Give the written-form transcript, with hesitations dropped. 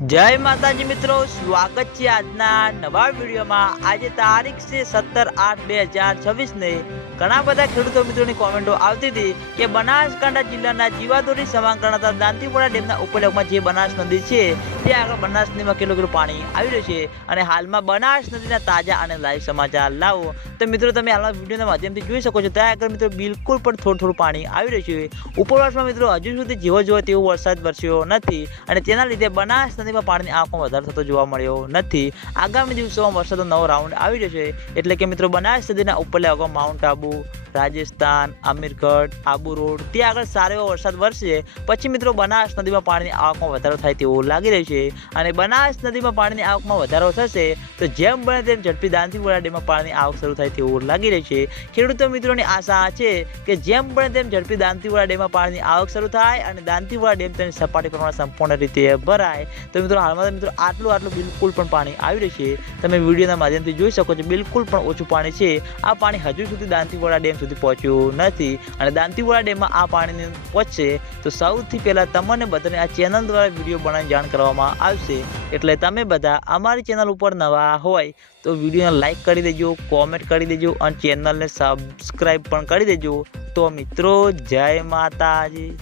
जय माताजी मित्रों, स्वागत है आजना नवा वीडियो में। आज तारीख से 17/8/2026 ने घना बधा खेडूतो मित्रों कॉमेंटो आवती थी कि बनासकांठा जिल्लाना जीवादोरी समाकरणाता दांतीवाड़ा डेमना उपरलोकमां जे बनास नदी छे ते आगळ बनास नदीमां કેટલું પાણી આવી રહ્યું છે અને હાલમાં બનાસ નદીના તાજા અને લાઈવ સમાચાર લાવો તો મિત્રો તમે હાલમાં વિડીયોના માધ્યમથી જોઈ શકો છો ત્યાં આગળ મિત્રો બિલકુલ પણ થોડું પાણી આવી રહ્યું છે। ઉપરવાસમાં મિત્રો હજુ સુધી જેવો જોવો તેવો વરસાદ વરસ્યો નથી અને તેના લીધે બનાસ નદીમાં પાણીની આવકમાં વધારો થતો જોવા મળ્યો નથી। આગામી દિવસોમાં વરસાદનો નવો રાઉન્ડ આવી રહ્યો છે એટલે કે મિત્રો બનાસ નદીના ઉપરલા ભાગમાં માઉન્ટ આબુ, રાજસ્થાન, અમીરગઢ, આબુ રોડ ત્યાં આગળ સારો એવો વરસાદ વરસે પછી મિત્રો બનાસ નદીમાં પાણીની આવકમાં વધારો થાય તેવું લાગી રહ્યું છે અને બનાસ નદીમાં પાણીની આવકમાં વધારો થશે તો જેમ બને તેમ ઝડપી દાંતીવાડા ડેમમાં પાણીની આવક શરૂ થાય તેવું લાગી રહ્યું છે। ખેડૂતો મિત્રોની આશા છે કે જેમ બને તેમ ઝડપી દાંતીવાડા ડેમમાં પાણીની આવક શરૂ થાય અને દાંતીવાડા ડેમ તેની સપાટી પ્રમાણે સંપૂર્ણ રીતે ભરાય તો મિત્રો હાલમાં મિત્રો આટલું બિલકુલ પણ પાણી આવી રહ્યું છે। તમે વિડીયોના માધ્યમથી જોઈ શકો છો બિલકુલ પણ ઓછું પાણી છે। આ પાણી હજુ સુધી દાંતીવાડા ડેમ સુધી પહોંચ્યું નથી અને દાંતીવાડા ડેમમાં આ પાણી પહોંચશે તો સૌથી પહેલા તમને બધાને આ ચેનલ દ્વારા વિડીયો બનાવીને જાણ કરવામાં આવશે એટલે તમે બધા અમારી ચેનલ ઉપર નવા હોય તો વિડીયોને લાઈક કરી દેજો, કોમેન્ટ કરી દેજો અને ચેનલને સબસ્ક્રાઈબ પણ કરી દેજો। તો મિત્રો જય માતાજી।